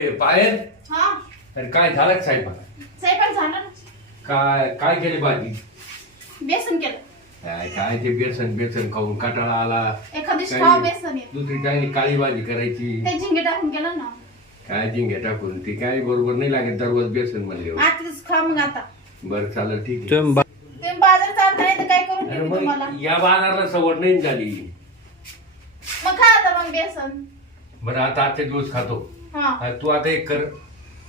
ए, पायल हा. अरे काय झालं का स्वयंपाक स्वयंपाक झाला ना. काय काय केली भाजी? बेसन केलं. काय काय ते बेसन बेसन खाऊन कटाळा आला. एखादी काही- खावा बेसन येत दुसरी काही काळी भाजी करायची. ते झिंगे टाकून केलं ना. काय जिंगे टाकून? ती काय बरोबर नाही लागेल दररोज बेसन म्हणले आताच खा मग आता. बरं चालेल ठीक आहे. तुम्ही बा- तुम्ही बाजार चालत नाही तर काय करून अरे देऊ तुम्हाला? मग या बाजारला सवड नाही झाली. मग खा आता मग बेसन. बरं आता आजचे दिवस खातो. हा. तू आता एक कर.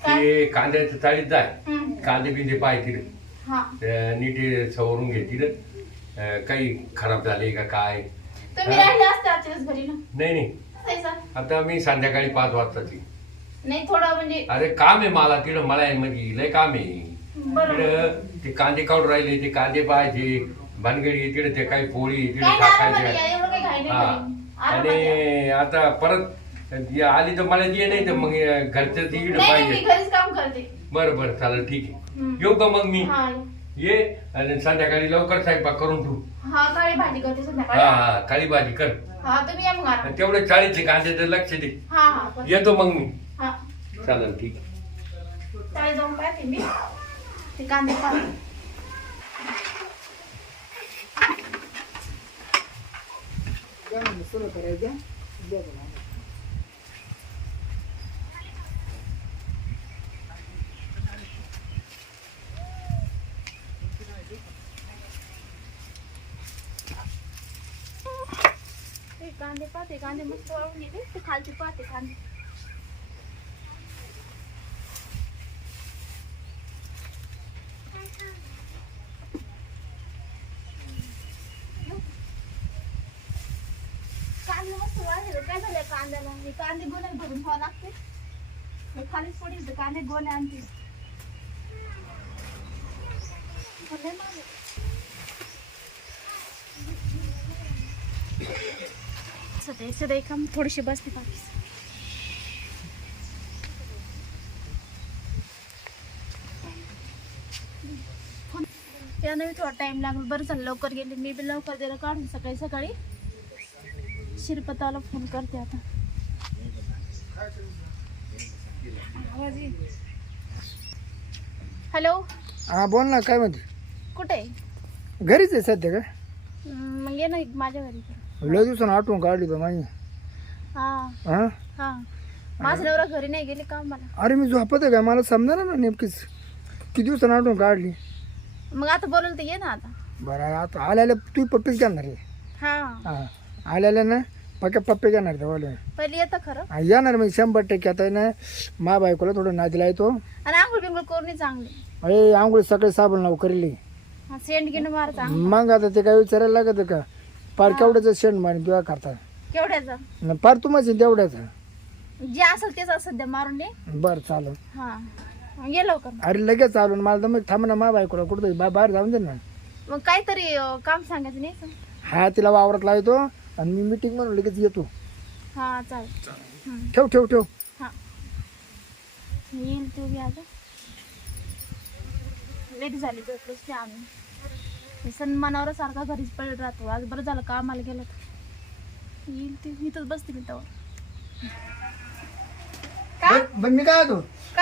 ते कांद्याचं चाळीत जाय हम्म. कांदे बिंदे पाय तिथे हा. नीट सवरून घे तिथे काही खराब झाले का काय? तुम्ही हा. राहिले असते आजच्या दिवस घरी ना? नाही नाही. नाही सर. आता मी संध्याकाळी पाच वाजताची. नाही थोडं म्हणजे अरे काम आहे मला तिकडं. मला आहे म्हणजे लय काम आहे. बरोबर. तिकडं ते कांदे काढून राहिले ते कांदे पाहायचे भानगडी तिकडे ते काही पोळी तिकडे काय नाही आरामाने या, टाकायचे एवढं काही घाई नाही हा. करीन. आरामाने या. आणि आता परत ये आली तर मला ये नाही तर मग घरचं ती इकडं नाही नाही, मी पाहिजे घरीच काम करते. बरं बरं चालेल ठीक आहे. हम्म. येऊ का मग मी? हा. ये आणि संध्याकाळी लवकर स्वयंपाक करून ठेवू. हा काळी भाजी करते हा संध्याकाळी. हा काळी भाजी कर. हा तुम्ही या मग आता. आणि तेवढे चाळीचे कांद्याचं लक्ष दे. हा हा. येतो मग मी. हा. चालेल ठीक आहे. चाळी जाऊन पाहते मी. ते कांदे पाहते. ते कांदे मस्त वाळून गेले ते खालचे पाहते कांदे. कांदे मस्त वाळले काय झालं कांद्याला? हे कांदे गोण्या भरून ठेवा लागते. खालीच पडील कांदे गोण्या आणते सध्या काम थोडीशी बसते बाकी त्यानं थोडा टाइम लागला. बरं झालं लवकर गेले. मी बी लवकर दिलं काढून सकाळी सकाळी. शिरपताला फोन करते आता. हॅलो हा बोल ना काय म्हणते? कुठे? आहे? घरीच आहे सध्या का? मग ये ना माझ्या घरी. लय दिवसानं आठवण काढली बा माझी हा. हा? हा. माझं नवरा घरी नाही गेले का मला अरे मी झोपत आहे का? मला समजा ना नेमकीच. किती दिवसानं आठवण काढली? मग आता बोलवलं तर ये ना आता. बरं आता आल्याला तू पप्पीच घेणार आहे. हा. हा. आल्याला ना पक्या पप्पे घेणार बोले पहिले येतं खरं. हा, येणार मी शंभर टक्के. आता ना मा बायकोला थोडं नादीला येतो. आणि आंघोळ बिंघोळ करून नाही चांगली. अरे आंघोळी सकाळी साबण लावू करेली. सेंट घेणं मग आता ते काय विचारायला लागत का? पार केवढ्याचं शेण मारी तुला करता? केवढ्याचं? पार तुम्हाला तेवढ्याचं. जे असेल तेच असं सध्या मारून दे. बरं चालेल. हा. मग ये लवकर. अरे लगेच चालून मला तर मग थांब ना मा बायकोला कुठं बा बाहेर जाऊन दे ना. मग काहीतरी अं, काम सांगायचं नाही का? हा तिला वावरात लावतो आणि मी मिटिंग म्हणून लगेच येतो. हा चालेल. ठेव ठेव ठेव. हा. येईल तू बी आता. लेट झाली भेटलोच आम्ही. हे सन्मानावर सारखा घरीच पडत राहतो. आज बरं झालं कामाला गेलं येईल ते इथंच बसते मी बर- बर मी काय होतो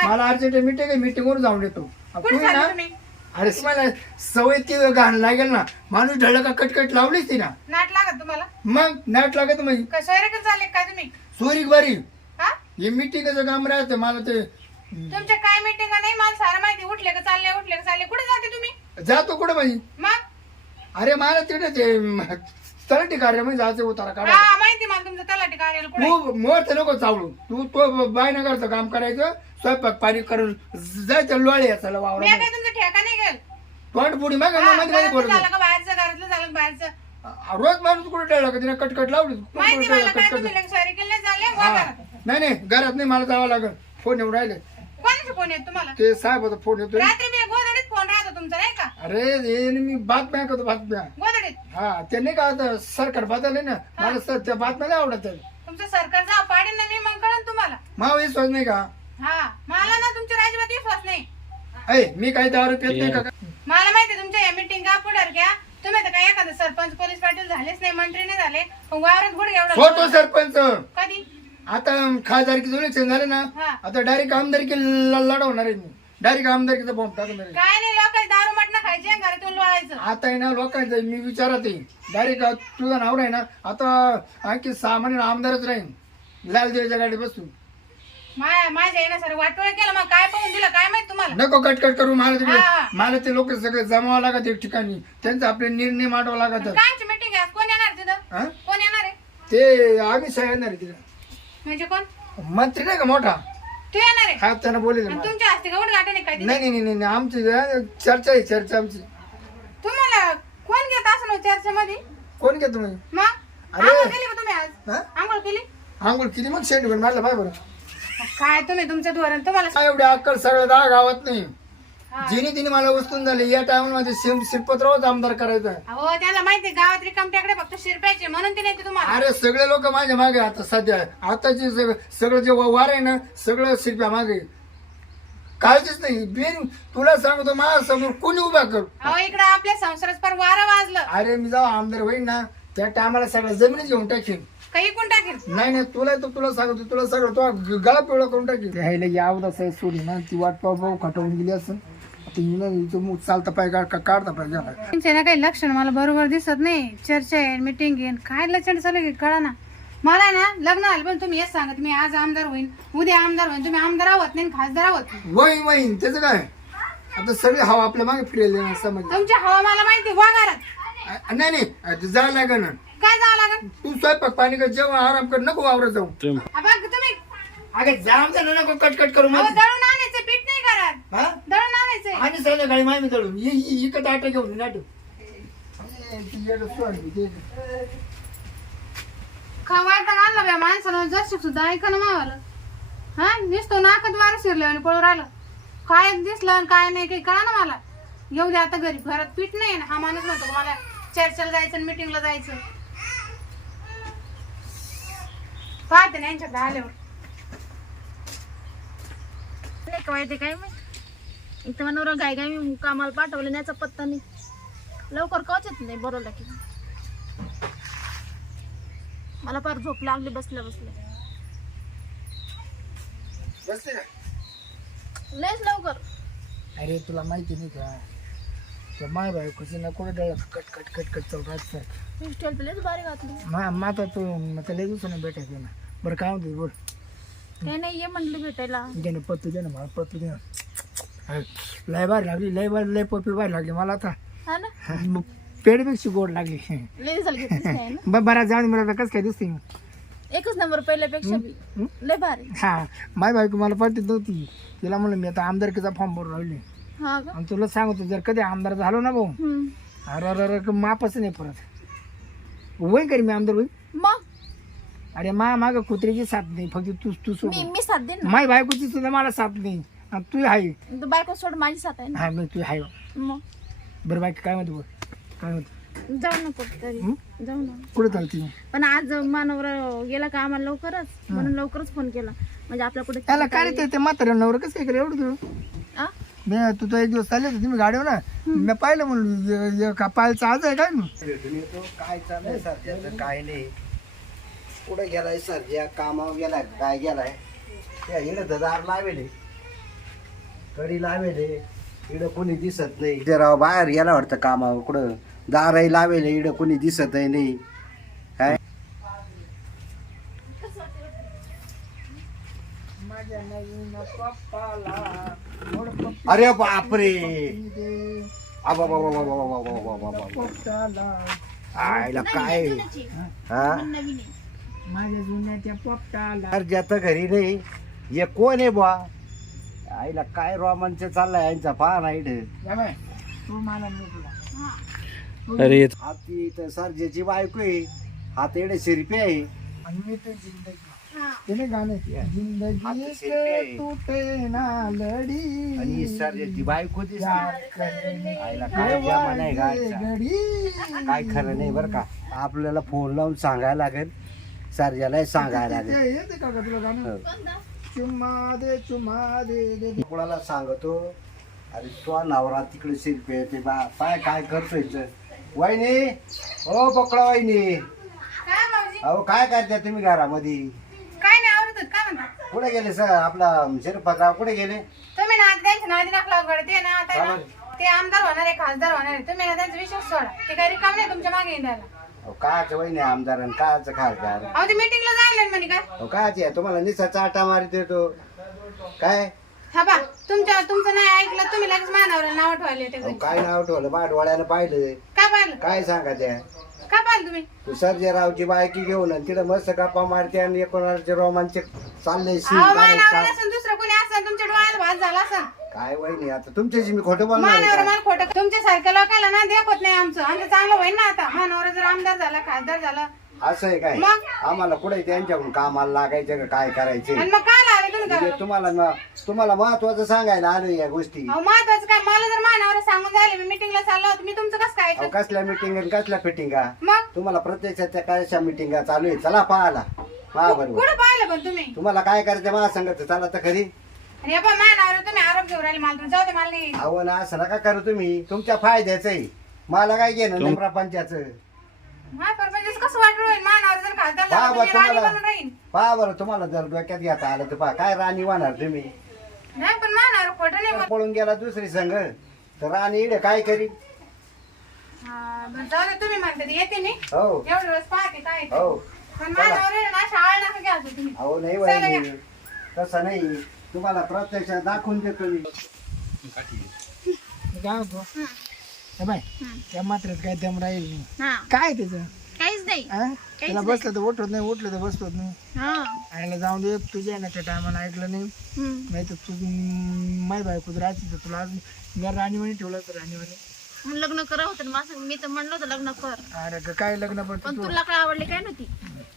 मला अर्जंट मिटिंग आहे वरून जाऊन येतो. ना? अरे तुम्हाला सवय ती घाण लागेल ना. माणूस ढळ का कटकट लावलीच ती ना. नाट लागत तुम्हाला? मग नाट लागत मग कसं चालले काय तुम्ही? सोरीक बारी. हा? हे मिटिंगचं काम राहतं मला ते तुमच्या काय मीटिंग नाही मला सारं माहिती. उठले का चालले उठले का चालले? कुठे जाते तुम्ही? जातो कुठं माझी मग? अरे मला तिकडे ते तलाठी कार्यामध्ये जायचं उतारा काढा हा माहिती मला तुमचं तलाठी कार्यालय कुठे तू नको चावडू तू तो बाय काम करायचं स्वयंपाक पाणी करून जायचं लोळे याचा मी वावरा काय तुमचं ठेका नाही गेल तोंड पुढी मग मध्ये मध्ये घरातलं बोलतो झालं का बाहेरचं घरातलं झालं का बाहेरचं? रोज माणूस कुठे टाळला का? तिने कटकट लावली. कुठं माहिती कुठं मला काय कटकट? तुम्ही लगे सॉरी केलं नाही चालले वा हा. घरात. नाही नाही घरात नाही मला जावं लागेल. फोन येऊन राहिले. कोणाचे फोन येत तुम्हाला? ते साहेबाचा फोन येतोय. रात्री मी गोदडीत फोन राहतो तुमचा नाही का अरे हे न मी बातम्या करतो बातम्या. हा ते नाही का आता सरकार बदलले ना मला सर त्या बातम्या नाही आवडत तुमचं सरकार जा पाडेल ना मी मग कळन तुम्हाला. मा विश्वास नाही का? हा मला ना तुमच्या राजवत विश्वास नाही. ऐ मी काही दारू पेत नाही का? मला माहिती तुमच्या या मिटिंग का पुढार घ्या. तुम्ही तर काय एखादं सरपंच पोलीस पाटील झालेच नाही मंत्री नाही झाले. पण वावरात एवढा होतो सरपंच. कधी? आता खासदारकीचं इलेक्शन झालं ना हा. आता डायरेक्ट आमदारकी ल- लढवणार आहे मी. डायरेक्ट आमदारकीचा फॉर्म टाकणार आहे. काय नाही लोक दारू घरातून लोळायचं. आता आहे ना लोकांचं मी विचारत आहे. डायरेक्ट तुझा नाव आहे ना आता आणखी महिने आमदारच राहीन. लाल देवाच्या गाडी बसून. माया माझ्या येणं सर वाटोळ केलं मग काय पाहून दिलं काय माहीत तुम्हाला? नको कटकट करू मला तिकडे. मला ते लोक सगळे जमावं लागत एक ठिकाणी. त्यांचे आपले निर्णय मांडावं लागत. कायची मीटिंग आहे? कोण येणार तिथं? कोण येणार आहे? ते आम्ही सह येणार आहे तिकडे. म्हणजे कोण? मंत्री नाही का मोठा? तू येणार आहे? हा त्यांना बोलेल आणि तुमच्या हस्ते आहे काय? नाही नाही नाही नाही, नाही आमची अं, चर्चा आहे चर्चा आमची. तुम्हाला कोण घेत असं चर्चेमध्ये? कोण घेतो तुम्ही मग? अरे. आंघोळ केली का तुम्ही आज? हा? आंघोळ केली? आंघोळ किती मग शेंड पण मारलं पाय बरं. काय तुम्ही तुमचं धोरण तुम्हाला काय एवढी अक्कल सगळ्या दहा गावात नाही. जिने तिने मला उचलून झाले. या टायमामध्ये शिरपतरावच आमदार करायचा आहे. अहो त्याला माहिती गावात रिकामट्याकडे फक्त शिरप्याचे म्हणून ते नाही तुम्हाला. अरे सगळे लोक माझ्या मागे आता सध्या आताचे सगळं सगळं जे वार आहे ना सगळं शिरप्या मागे काळजीच नाही. बिन तुला सांगतो माझ्यासमोर कोणी उभा करू? अहो इकडं आपल्या संसारात पर वारं वाजलं. अरे मी जेव्हा आमदार होईन ना त्या टायमाला सगळ्या जमिनीत घेऊन टाकीन. काही कोण टाकेल नाही नाही तुला तर तुला सांगतो तुला सगळं तो ग- गळा पिवळा करून टाकीन. त्याला यावं असं सोडी ना ती वाट पाहू पाहू खटवून गेली असं. हिचं मुख चालता पाहिजे का काढता पाहिजे ना काही लक्षण मला बरोबर दिसत नाही. चर्चा आहे मीटिंग आहे. काय लक्षण चालू आहे कळा ना. मला आहे ना लग्न झालं पण तुम्ही हेच सांगत मी आज आमदार होईन उद्या आमदार होईन. तुम्ही आमदार आहोत नाही आणि खासदार आहोत. नाही. वहीन वहीन त्याचं काय? आता सगळी हवा आपल्या मागे फिरेल ना समज तुमची हवा मला माहिती वा घरात नाही नाही आता जायला लागेल ना. काय जावं लागेल? तू स्वयंपाक पाणी कर जेवण आराम कर नको वावरत जाऊ. तुम्ही अगे जाम झालं नको कटकट करू अहो, मग दळून आणायचं पीठ नाही हा? आणायचंय. आणि संध्याकाळी मामी दळून. ये ये- इकडं आटा घेऊन नाटू आणलं बा माणसानं जर सुद्धा ऐका ना मावाला. हा? नुसतं नाकात वारं शिरलं आणि पळून राहिलं. काय दिसलं आणि काय नाही काही कळा ना मला. येऊ दे आता घरी. घरात पीठ नाही ना. हा माणूस म्हणतो मला चर्चेला जायचं आणि मिटिंगला जायचं. पाहते ना यांच्याकडे आल्यावर. नाही का माहिती काय? मी एक तर मनोरा गाय गाय मी कामाला पाठवलं याचा पत्ता नाही. लवकर कवच येत नाही बरोबर की. मला फार झोप लागली बसल्या बसल्या. लयच लवकर. अरे तुला माहिती नाही का? त्या माय बायकोची ना कुठे डळ कट कट कट कट चालू राहत लयच बारी घातली. मा माता तू मग लय दिवसानं भेटायचं ना बरं काय म्हणते बोल. काही नाही ये म्हटलं भेटायला. पत्तू दे ना मला पत्तू दे ना. लय बारी लागली लय बारी लय पप्पी बारी लागली मला आता. हा ना? मग पेडपेक्षा गोड लागली. लय झालं ना? ब- बरा जाऊन मला आता कसं काय दिसते एकच नंबर पहिल्यापेक्षा बी. हं? लय भारी. हा माय बायको मला पटत नव्हती. तिला म्हणलं मी आता आमदारकीचा फॉर्म भरून राहिले. हा का? आणि तुला सांगतो जर कधी आमदार झालो ना भाऊ हम्म. अरे अरे अरे मापच नाही परत होईन करी मी आमदार होईन? मग? अरे मा माग कुत्र्याची साथ नाही फक्त तू तू सोड मी मी साथ देईन माय बायकोची सुद्धा मला साथ नाही. तू आहे. तू बायको सोड माझी साथ आहे ना. हा मी तू आहे. मग? बरं बायको काय म्हणते बोल? काय म्हणते? जाऊ ना हं? जाऊ ना कुठे चालती? पण आज मानवर गेला का आम्हाला लवकरच? म्हणून लवकरच फोन केला. म्हणजे आपल्या कुठे त्याला काय रे ते- ते म्हाताऱ्या नवर कसं काय केलं एवढं तू? आ? मी तू तो एक दिवस चालले होते तुम्ही गाडीवर ना. मी पाहिलं म्हणलं का पायचं आज आहे काय काय चाललंय सध्याचं काय नाही. कुठे गेलाय सध्या कामावर गेलाय काय गेलाय? त्या इकडं तर दार लावेले. कडी लावेले इकडं कोणी दिसत नाही. ते राव बाहेर यायला वाटतं कामावर. कुठं दारही लावेले इकडं कोणी दिसत नाही. अरे बापरे. आबा बाबा बाबा बाबा बाबा बाबा आयला काय? हा? माझ्या जुन्या त्या घरी नाही. हे कोण आहे बुवा? आईला काय रोमांच चाललाय यांचा पहा ना इथे. तू मला मोकला हाती तर सरजेची बायको आहे. हात इकडे शिरपी आहे. आणि मी जिंदगी. नाही गाणं? जिंदगी. टूटे ना लडी आणि ही सरजेची बायको दिसली प्यार करने आईला काय. घडी. काय खरं नाही बरं का. आपल्याला फोन लावून सांगायला लागेल. सरजेला सांगायला लागेल. येते का गं तुला गाणं? हो. चुम्मा दे चुम्मा दे दे दे. कोणाला सांगतो अरे तो नवरा तिकडे शिरपे ते बा पाय काय करतोय इथं? वहिनी ओ पकडा वहिनी. काय भाऊजी? अहो काय करता तुम्ही घरामध्ये? काय नाही अहो कुठे गेले सर? आपला शिरपतराव कुठे गेले? तुम्ही ना त्यांच्या नादी नाकला ते ना आता का ना, ते आमदार होणार आहे खासदार होणार आहे. तुम्ही ना त्यांचा विश्वास सोडा. ते काही रिकाम नाही तुमच्या मागे येणार. अहो, काच वहिनी आमदार आणि काच खासदार. अहो ते मीटिंगला जायला म्हणे काय? अहो, काच आहे तुम्हाला निसा चाटा मारित येतो काय? हा बा तुमच्या तुमचं नाही ऐकलं तुम्ही लगेच मानावर नाव ठेवायला ते अहो, काय नाव ठेवलं? बाट डोळ्यानं पाहिलं. का पाहिलं? काय सांगा त्या? का पाहिलं तुम्ही? तू सर्जेरावची बायकी घेऊन आणि तिथं मस्त गप्पा मारते आणि एकोणाचे रोमांचक चाललंय सीन अहो काय मानावर काय- असेल दुसरं कोणी असेल तुमच्या डोळ्यात भात झाला काय वहिनी आता तुमच्याशी मी खोटं बोलणार आहे मानावर का? मला खोटं. तुमच्या सारख्या लोकांना ना देखत नाही आमचं. आमचं चांगलं होईल ना आता. मानावर जर आमदार झाला खासदार झाला. असं आहे काय? मग? आम्हाला कुठे त्यांच्याकडून कामाला लागायचं का काय करायचे? आणि मग काय तुम्ही म्हणजे घराला? तुम्हाला तुम्हाला महत्वाचं सांगायला आलो या गोष्टी. अहो महत्वाचं काय? मला जर मानावर सांगून झाले मी मिटिंगला चाललो होतो मी तुमचं कसं काय अहो? कसल्या मिटिंग आणि कसल्या फिटिंगा मग? तुम्हाला प्रत्यक्षात त्या कशा मिटिंगा चालू आहे? चला पाहाला पहा बरोबर कुठं पाहिलं पण तुम्ही? तुम्हाला काय करायचं मला सांगत चला तर खरी? आणि हे पण मानावर तुम्ही आरोप घेऊन राहिले मला. जाऊ दे मला नाही. अहो ना असं नका करू तुम्ही. तुमच्या फायद्याचं आहे. मला काय घेणं नाही प्रपंचाचं. हा पण म्हणजे कसं वाटलं होईल? मानावर जर खासदार झाला बाबा तर मी राणी तुम्हाला. बनून पहा बरं तुम्हाला जर डोक्यात घेता आलं तर पहा काय राणी वाहणार तुम्ही? नाही पण मानावर खोटं नाही बोल- पळून गेला दुसरी संघ. तर राणी इडे काय करी हा, बरं जाऊ दे तुम्ही म्हणते ते येते मी. हो. एवढं वेळेस पाहते काय ते. हो. पण मानावर आहे ना शाळा नका घ्या आता तुम्ही. अहो नाही चला वहिनी. तसं नाही. तुम्हाला प्रत्यक्षात दाखवून देतो मी. मी काय म्हणतो हे बाय त्या मात्रात काय दम राहील? नाही हा. काय त्याचं? काहीच नाही. हा? त्याला बसलं तर उठवत नाही उठलं तर बसवत नाही. हा. आईला जाऊन दे तुझ्या ना त्या टायमाला ऐकलं नाही. हम्म. नाही तर तू माय बायको जर राहायची तर तुला अजून जर राणीवाणी ठेवलं तर राणीवाणी. मग लग्न करा होतं ना माझं. मी तर म्हणलं होतं लग्न कर. अरे ग- काय लग्न पण पण तू? तुला काय आवडले काय नव्हती?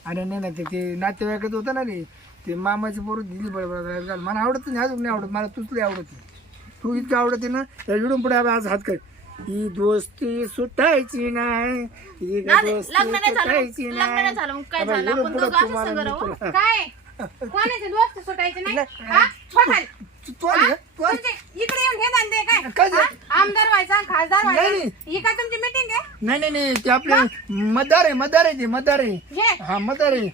अरे नाही ना ते ते नातेवाईकच होतं ना रे. ते मामाची पोरं दिली झालं. मला आवडत नाही अजून नाही आवडत. मला तूच लई आवडते तू इतकं आवडते ना विडून पुढे आज हात कर. ही दोस्ती सुटायची नाही ही दोस्ती लग्न नाही झालं सुटायची लग्न नाही. झालं मग. काय अबे, झालं? इकडून आपण पुढं दोघं असंच तुम्हाला संग मी राहू तुला- काय? कोणाचे दोस्त सुटायचे नाही? हा? तुमचे इकडे येऊन हे धंदे काय? काय हा? आमदार व्हायचा खासदार नाही, व्हायचा? नाही. ही काय तुमची मिटिंग आहे? नाही नाही नाही. ते आपले मतदार आहे मतदार आहे ते मतदार आहे. हे? हा मतदार आहे.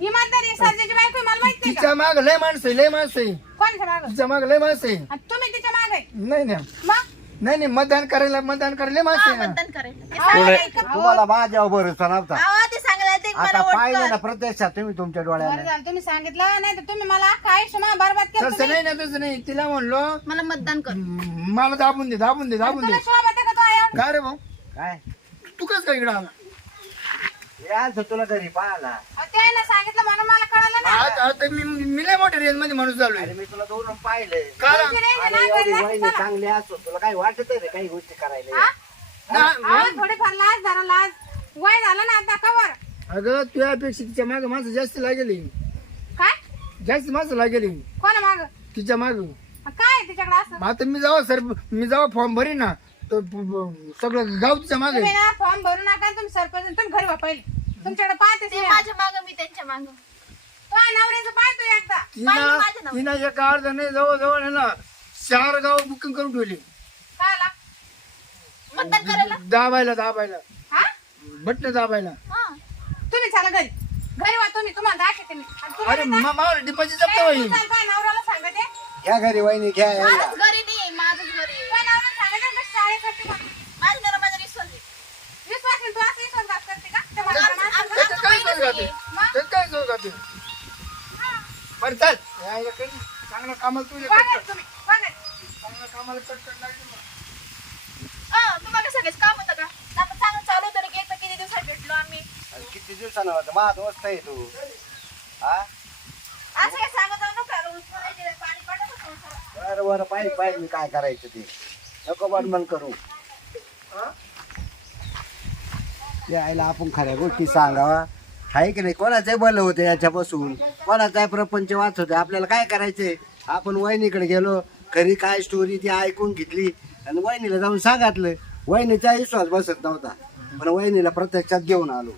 सर्जाची बायको आहे, मला माहीत नाही का? तिच्या माग लय माणसं आहे लय माणसं आहे. कोणाच्या मागं? तिच्या माग लय माणसं आहे. आणि तुम्ही तिच्यामागे नाही नाही. मग? नाही नाही मतदान करायला मतदान करायला लय माणसं आहे. ना मतदान करायला. तुम्हाला माझ्यावर भरोसा नव्हता. अहो, ते सांगायला ते आता मला पाहिलं ना प्रत्यक्षात तुम्ही तुमच्या बरं डोळ्याने झालं तुम्ही सांगितलं नाही तर तुम्ही मला अख्खा आयुष्य मा बरबाद केलं तसं नाही ना तसं नाही. तिला म्हणलो मला मतदान कर. "म- मला दाबून दे दाबून दे दाबून दे. तुला शोभा का तो आया. काय रे भाऊ? काय? तू कस काय इकडे आला? आलतो तुला घरी अहो, त्यानं सांगितलं म्हणून मला कळलं ना आज मी मी लय मोठ्या रेंजमध्ये माणूस झालोय. अरे मी तुला तुमची एवढी. वहिनी चांगली असो तुला काही वाटत आहे रे काही गोष्टी करायला? हा? ना- अहो, थोडीफार लाज धरा लाज. वय झालं ना आता कवर. अगं तुझ्यापेक्षा तिच्या माग माणसं जास्त लागेल काय? जास्त माणसं लागेल कोणा माग? तिच्या माग. काय आहे तिच्याकडे असं? आता मी जावा सर मी जावा फॉर्म भरीन ना तर सगळं गाव तिच्यामागे. तुम्ही ना फॉर्म भरू नका तुम्ही सरपंच तुम्ही घरी वा पहिले तुमच्याकडे पाहतेच ते नाही. माझ्या माग मी त्यांच्या माग. तो नवऱ्याचं पाहतो एकदा. पाहिलं माझं तिनं नाव. तिनं एका अर्धा नाही जवळ जवळ आहे ना चार गाव बुकिंग करून ठेवली. काय आला मतदान करायला? दाबायला दाबायला. हा? बटन दाबायला. हा. तुम्ही चला घरी. घरी वा तुम्ही तुम्हाला दाखवते मी. आणि तुम्ही अरे मा- मावर डिपॉझिट जप्त काय होईल. बोलताल काय नवऱ्याला सांगते? घ्या घरी वहिनी घ्या यायला. माझंच घरी काय जाते बरं चल. यायला काही चांगलं कामाला तुझे बघा तुम्ही. बघा चांगलं कामाला कटकट लागली मग. अं, तुम्हाला सगळेच काम होतं का? चांगलं चालू की किती दिवसात भेटलो आम्ही? किती दिवसानं होतं माझा दोस्त आहे तू. हा? असं काय सांगत नका. पाणी पडत. बरं बरं. पाहिजे पाहिजे मी काय करायचं ते. नको बडमन करू. यायला आपण खऱ्या गोष्टी सांगावा. आहे की नाही? कोणाचे बल होते याच्यापासून? कोणाचा प्रपंच वाच होते? आपल्याला काय करायचे आपण वहिनीकडे गेलो खरी काय स्टोरी ती ऐकून घेतली. आणि वहिनीला जाऊन सांगितलं. वहिनीचा विश्वास बसत नव्हता. पण वहिनीला प्रत्यक्षात घेऊन आलो.